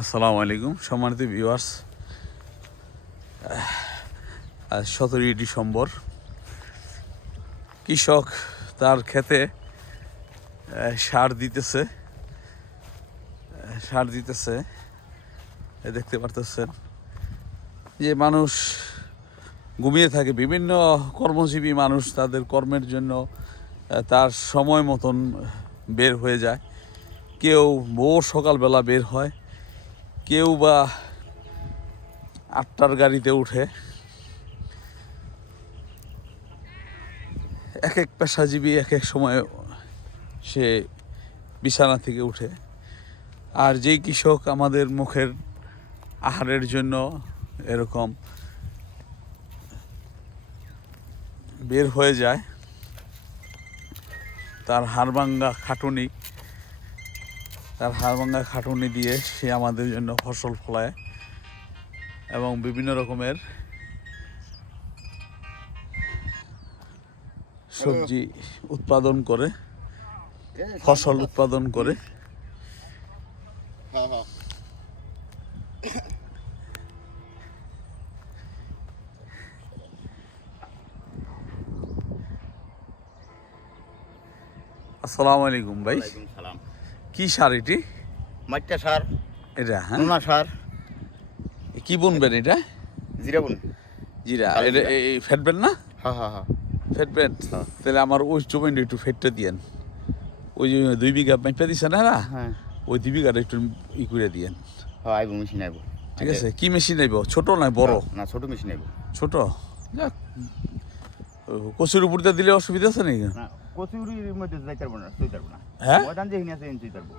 আসসালামু আলাইকুম, সম্মানিত ভিউয়ার্স সতেরোই ডিসেম্বর। কৃষক তার ক্ষেতে সার দিতেছে। সার দিতেছে। দেখতে পারতেছেন যে মানুষ ঘুমিয়ে থাকে। বিভিন্ন কর্মজীবী মানুষ তাদের কর্মের জন্য তার সময় মতন বের হয়ে যায়। কেউ ভোর সকালবেলা বের হয়। কেউ বা আটটার গাড়িতে উঠে। এক এক পেশাজীবী এক এক সময় সে বিছানা থেকে উঠে। আর যেই কৃষক আমাদের মুখের আহারের জন্য এরকম বের হয়ে যায়, তার হাড়ভাঙ্গা খাটুনি তার হাড়ভাঙ্গা খাটুনি দিয়ে সে আমাদের জন্য ফসল ফলায় এবং বিভিন্ন রকমের সবজি উৎপাদন করে, ফসল উৎপাদন করে। আসসালামু আলাইকুম ভাই। কি সার এটি? মাইটটা সার এটা হ্যাঁ। নোনা সার। কি বুনবেন এটা? জিরা বুন। জিরা এটা। এই ফেটবেন না? হ্যাঁ হ্যাঁ হ্যাঁ। ফেটবেন তাহলে আমার ওই জমিটা একটু ফেটটা দিয়েন। ওই যে দুই বিঘা মেপে দিছে না না হ্যাঁ। ওই দুই বিঘাটা একটু ই করে দিয়েন। হ্যাঁ আইবো মেশিন আইবো। ঠিক আছে? কি মেশিন আইব? ছোট না বড়? না ছোট মেশিন আইবো। ছোট? যাক। কচুর উপর দিলে অসুবিধা আছে নাকি? না। কচুরির মধ্যে যাইতে পারব না পারব না। হ্যাঁ? ময়দান যেখানে আছে পারব।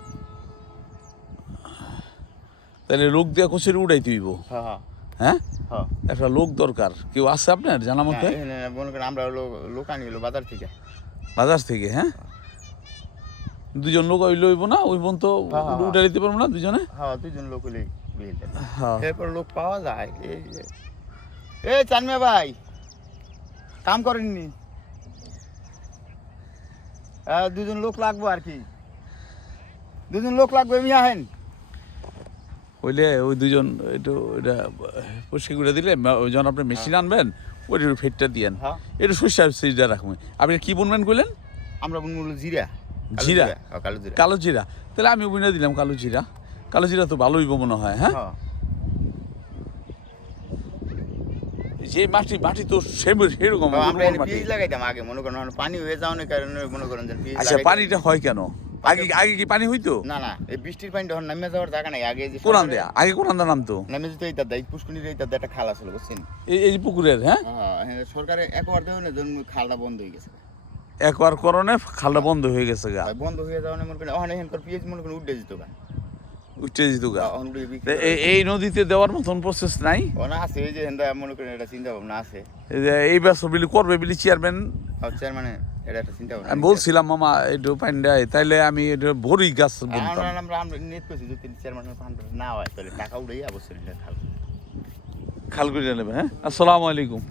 তাহলে লোক দিয়ে কচুরি উড়াই তুইব? হ্যাঁ হ্যাঁ। হ্যাঁ? হ্যাঁ। একটা লোক দরকার। কেউ আছে আপনার জানা মতে? হ্যাঁ, মনে করেন আমরা হলো লোক আনি হলো বাজার থেকে। বাজার থেকে হ্যাঁ? দুজন লোক ওই লইব না? ওই বোন তো উঠে দিতে পারব না দুজনে? হ্যাঁ দুজন লোক হ্যাঁ। এরপর লোক পাওয়া যায়। এই চানমিয়া ভাই কাম করেননি? দুজন লোক লাগবো আর কি। দুজন লোক লাগবে আমি আহেন হইলে ওই দুজন একটু এটা পরিষ্কার করে দিলে যখন আপনি মেশিন আনবেন ওই একটু ফেটটা দিয়েন। হ্যাঁ। একটু সরিষার সিজটা রাখবেন। আপনি কি বুনবেন কইলেন? আমরা বলব জিরা। জিরা? হ্যাঁ, কালো জিরা। কালো জিরা। তাহলে আমি বুনে দিলাম কালো জিরা। কালো জিরা তো ভালোই মনে হয়? হ্যাঁ হ্যাঁ যে মাটি মাটি তো সেম সেরকম হ্যাঁ, আমরা লাগাইতাম আগে মনে করেন পানি হয়ে যাওয়ার কারণে মনে করেন আচ্ছা পানিটা হয় কেন? আগে আগে কি পানি হইতো? না না এই বৃষ্টির পানি যখন নামে যাওয়ার জায়গা নাই। আগে যে কোরআন দেয়া। আগে কোরআন দা নামতো? নামে যেতে এইটা দেয় পুষ্কুনির এইটা একটা খাল আসলে বুঝছেন? এই এই পুকুরের হ্যাঁ? হ্যাঁ হ্যাঁ, সরকারে একবার দেওয়া না জন্য খালটা বন্ধ হয়ে গেছে। একবার করণে খালটা বন্ধ হয়ে গেছে গা। বন্ধ হয়ে যাওয়া মনে করেন ওখানে এখানকার পেঁয়াজ মনে করেন উঠে যেত গা। যেত গা। এই- নদীতে দেওয়ার মতন প্রসেস নাই। আছে এই যে হেন্দা মনে করেন এটা চিন্তা ভাবনা আছে। এই যে এই বছর বিলি করবে বিলি চেয়ারম্যান হচ্ছে এটা একটা চিন্তা ভাবনা। আমি বলছিলাম মামা একটু পান্ডায় তাইলে আমি ভরি গাছ বলতাম হয় খাল। খাল করে নেবেন হ্যাঁ? আসসালামু আলাইকুম।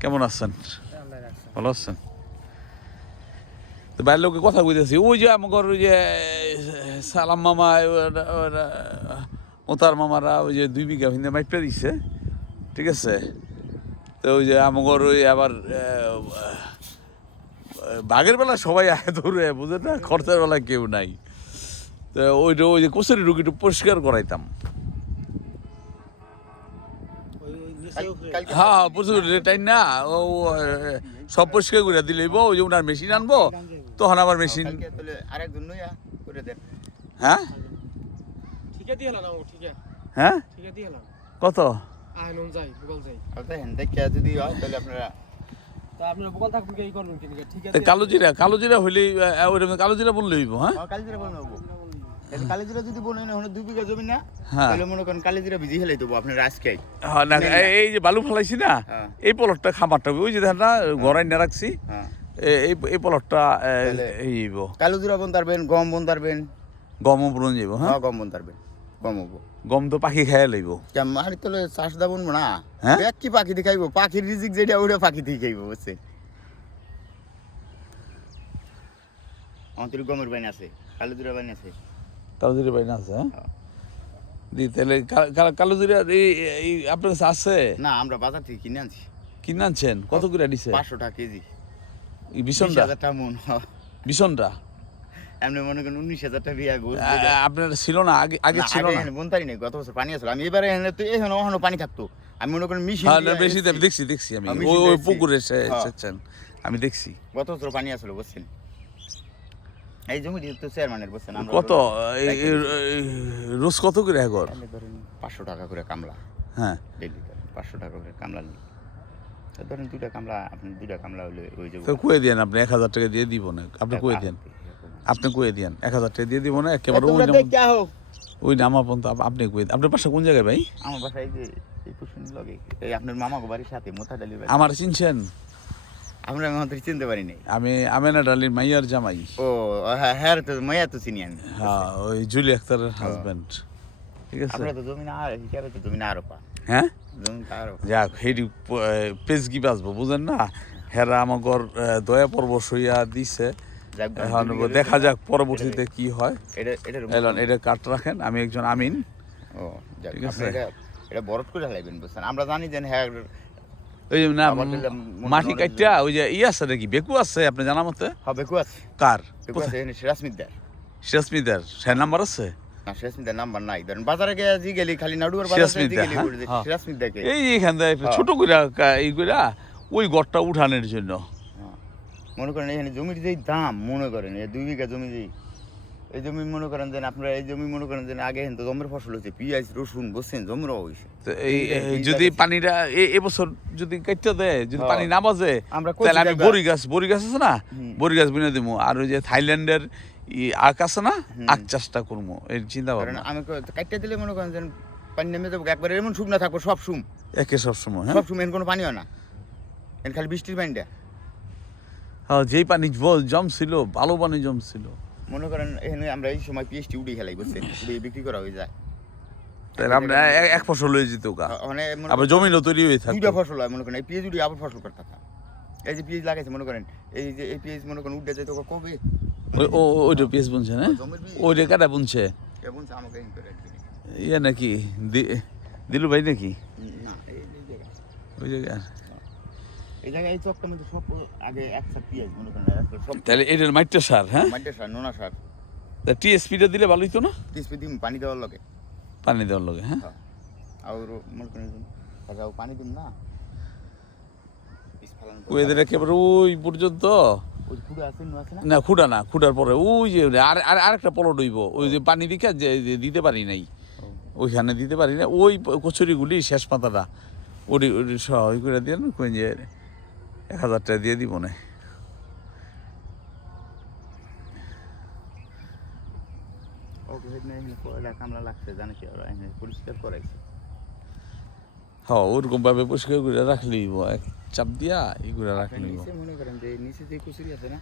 কেমন আছেন? ভালো আছেন? তো বাইরের লোকে কথা কইতেছি ওই যে আমার ওই যে সালাম মামা ওরা, মামারা ওই যে দুই বিঘা ভিন্দে মাইপা দিছে ঠিক আছে? তো ওই যে আমার ওই আবার বাঘের বেলা সবাই আয় ধরে বুঝে না? খরচার বেলা কেউ নাই। তো ওইটা ওই যে কোচের রুগীটা পরিষ্কার করাইতাম। কালকে হ্যাঁ প্রচুর টাইম না? ও ও, সব পরিষ্কার করে দিলেই ওই যে ওনার মেশিন আনব তখন আবার মেশিন আরেকজন নইয়া করে দেন। হ্যাঁ? ঠিকা দিয়ে হলাম ও ঠিকা। হ্যাঁ? ঠিকা দিয়ে কত? যাই যাই। দেখে যদি হয় তাহলে আপনারা ওইরকম বললে হইব হ্যাঁ? হ্যাঁ, কালিজিরা দুই বিঘা জমি না হ্যাঁ। তাহলে মনে করেন কালিজিরা ভিজি হেলাই দেবো আপনার আজকে। হ্যাঁ, না এই- যে বালু ফেলাইছি না হ্যাঁ। এই পলটটা খামারটা ওই যে দেখেন না গড়াই না রাখছি। হ্যাঁ। এই এই পলটটা তাহলে- এই হইব। কালোজিরা বন তারবেন গম বন তারবেন। গম যাইব হ্যাঁ? হ্যাঁ গম বন তারবেন গম হব গম তো পাখি খাইয়া লইব। মারি চাষ দাবন না? হ্যাঁ? কি পাখি দেখাইবো পাখির রিজিক যেটা ওটা পাখি দিয়ে খাইবো বুঝছে আমাদের গমের বাইন আছে কালোজিরা বাইন আছে। বাইনা আছে হ্যাঁ? হ্যাঁ। দি তাহলে কা- কা- এই এই আপনার কাছে আছে? না আমরা বাজার থেকে কিনে আনছি। কিনে আনছেন? কত করে দিছে? পাঁচশো টাকা কেজি। এই বিশ বিশনটা হাজার টাকা মন বিশনটা এমনি মনে করেন উনিশ হাজার বিয়া গোস আ- আ- আপনার ছিল না আগে আগে ছিল না। বনতারি নেই গত বছর পানি আসলো। আমি এবারে এখানে তো এখানে ওখানে পানি থাকতো। আমি মনে করেন মিশিয়ে হ্যাঁ বেশি দেখছি দেখছি আমি। আমি ওই ওই পুকুরে হ্যাঁ। এসেছেন আমি দেখছি। গত বছর পানি আসলো বুঝছেন? এই জমি তো চেয়ারম্যানের বুঝছেন কত? রোজ কত করে এখন পাঁচশো টাকা করে কামলা। হ্যাঁ। ডেলি পাঁচশো টাকা করে কামলা নিই ধরেন দুইটা কামলা আপনি দুইটা কামলা হলে ওই যে তো কুয়ে দেন আপনি এক হাজার টাকা দিয়ে দিব না। আপনি কুয়ে দেন আপনি কুয়ে দেন এক হাজার টাকা দিয়ে দিব না একেবারে ওই ওই নাম আপন তো আপ- আপনি কুয়ে আপনার পাশে কোন জায়গায় ভাই? আমার বাসায় এই যে লগে এই আপনার মামা বাড়ির সাথে মোথা ডালি আমার চিনছেন? আমরা আমাদের চিনতে পারি নাই। আমি আমেনা ডালির মাইয়ার জামাই। ও হ্যাঁ হ্যাঁ তো মাইয়া তো চিনি আমি। হ্যাঁ ওই জুলি আক্তারের হাজবেন্ড ঠিক আছে? আমরা তো জমি না আর হিসাবে তো জমি না আরও পা। হ্যাঁ? যাক হেডি পেজগি বুঝেন না? হেরা আমাগর আহ, দয়া পর্ব সইয়া দিছে। এখন দেখা যাক পরবর্তীতে কি হয়। এটা এটা এলন এটা কাট রাখেন আমি একজন আমিন। ও ঠিক আছে। এটা বরফ করে হালাইবেন বুঝছেন আমরা জানি যে হ্যাঁ ওই না মাটি কাটিয়া ওই যে ই আছে নাকি? বেকু আছে আপনি জানা মতে? আছে। কার? বেকু আছে এখানে সিরাজমিদ্দার। সে নাম্বার আছে? নাম্বার নাই ধরেন বাজারে গিয়ে গেলি খালি নাডুয়ার বাজারে গেলি হ্যাঁ? হ্যাঁ। সিরাজমিদ্দারকে এই এখান থেকে হ্যাঁ। ছোট কইরা এই কইরা ওই গড়টা উঠানোর জন্য হ্যাঁ। মনে করেন এখানে জমির যেই দাম মনে করেন এই দুই বিঘা জমি যেই এই জমি মনে করেন যে আপনারা এই জমি মনে করেন যে আগে কিন্তু জমির ফসল হচ্ছে পেঁয়াজ রসুন জমির হয়েছে যদি পানিটা এবছর যদি কাটতে দেয় যদি। পানি না বাজে আমরা তাহলে আমি বড়ি গাছ বড়ি গাছ আছে না। বড়ি গাছ বিনে দিব আর ওই যে থাইল্যান্ডের ই আখ আছে না। আখ চাষটা করব এই চিন্তা ভাবনা আমি কাটতে দিলে মনে করেন যে পানি নেমে যাব একবার এমন শুকনা থাকব সব শুম একে সব সময় হ্যাঁ? সব শুম এখানে কোনো পানি হয় না। এখানে খালি বৃষ্টির পানিটা। হ্যাঁ যেই পানি জমছিল ভালো পানি জমছিল মনে করেন এখানে আমরা এই সময় পিএসটি উড়ে খেলাই বুঝছেন? উড়ে বিক্রি করা হয়ে যায়। তাহলে এ- এক ফসল হয়ে যেত গা। মানে মনে আবার জমিনও তৈরি হয়ে থাকতো। দুইটা ফসল হয় মনে করেন। এই পেঁয়াজ উড়ে আবার ফসল করতে এই যে পেঁয়াজ লাগাইছে মনে করেন। এই যে এই পেঁয়াজ মনে করেন উঠে যেত কবে? ও ও- ওইটা পেঁয়াজ বুনছে না? ওইটা কাটা বুনছে। ইয়ে নাকি? দিলু ভাই নাকি? ওই তাহলে এটার মাইটটা সার হ্যাঁ? সার নোনা সার। তা টিএসপিটা দিলে ভালো হইতো না? তিসপি দিম পানি দেওয়ার লগে। পানি দেওয়ার লগে হ্যাঁ? আর মনে করেন পানি দিম না। পর একেবারে ওই পর্যন্ত। নো? খুঁড়া না খুঁড়ার পরে ওই যে আর আর আরেকটা পলট হইব। ওই যে পানি দিকে যে দিতে পারি নাই। ওইখানে দিতে পারি না ওই কচুরিগুলি শেষ পাতাটা। ওটি ওটি সহ ওই করে দিয়ে না কই যে এক হাজার টাকা দিয়ে দিব না। হ্যাঁ ওরকম ভাবে পরিষ্কার করে রাখলেই। এক চাপ দিয়া এই করে রাখলেই নিচে মনে করেন যে নিচে যে কুচুরি আছে না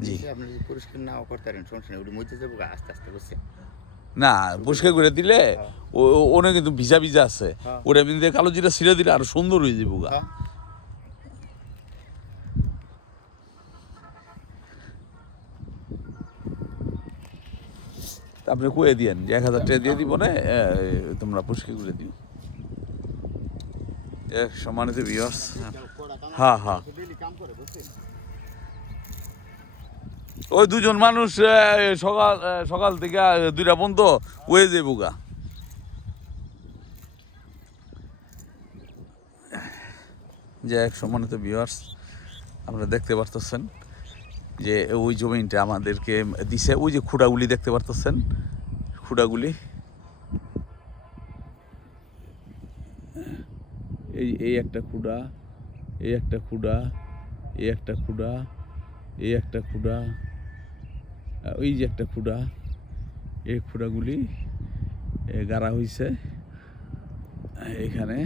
জি। আপনি যদি পরিষ্কার নাও করতে পারেন সমস্যা নেই ওটি মধ্যে যাব আস্তে আস্তে বসছে না পরিষ্কার করে দিলে ও- ওনে কিন্তু ভিজা ভিজা আছে। হ্যাঁ। ওটা এমনি দিয়ে কালো জিরা ছিঁড়ে দিলে আরও সুন্দর হয়ে যাব গা। হ্যাঁ। আপনি কুয়ে দিয়েন যে এক হাজার টাকা দিয়ে দিব না তোমরা পরিষ্কার করে দিও। এক সম্মানিত ভিউয়ার্স হ্যাঁ হ্যাঁ। ওই দুজন মানুষ সকাল সকাল থেকে দুইটা পর্যন্ত হয়ে যাব গা। যে এক সম্মানিত ভিউয়ার্স আপনারা দেখতে পারতেছেন যে ওই জমিনটা আমাদেরকে দিছে। ওই যে খুঁড়াগুলি দেখতে পারতেছেন খুঁড়াগুলি এই এই একটা খুঁড়া এই একটা খুঁড়া এই একটা খুঁড়া এই একটা খুঁড়া ওই যে একটা খুঁড়া এই খুঁড়াগুলি গাড়া হয়েছে এখানে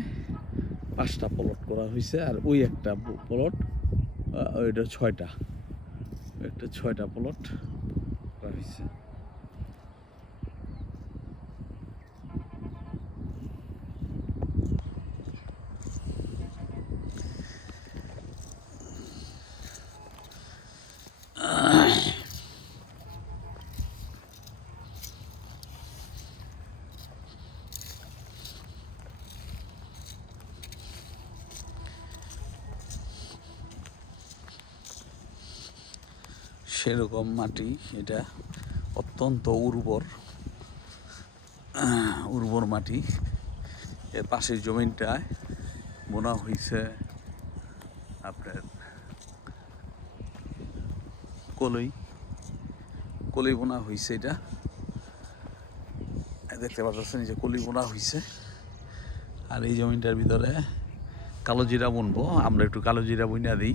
পাঁচটা প্লট করা হয়েছে আর ওই একটা প্লট ওইটা ছয়টা একটা ছয়টা প্লট করা হয়েছে সেরকম মাটি, এটা অত্যন্ত উর্বর উর্বর মাটি। এর পাশের জমিনটায় বোনা হয়েছে আপনার কলই। কলই বোনা হয়েছে এটা। দেখতে পাচ্ছেন যে কলি বোনা হয়েছে আর এই জমিটার ভিতরে কালো জিরা বুনবো। আমরা একটু কালো জিরা বুনা দিই।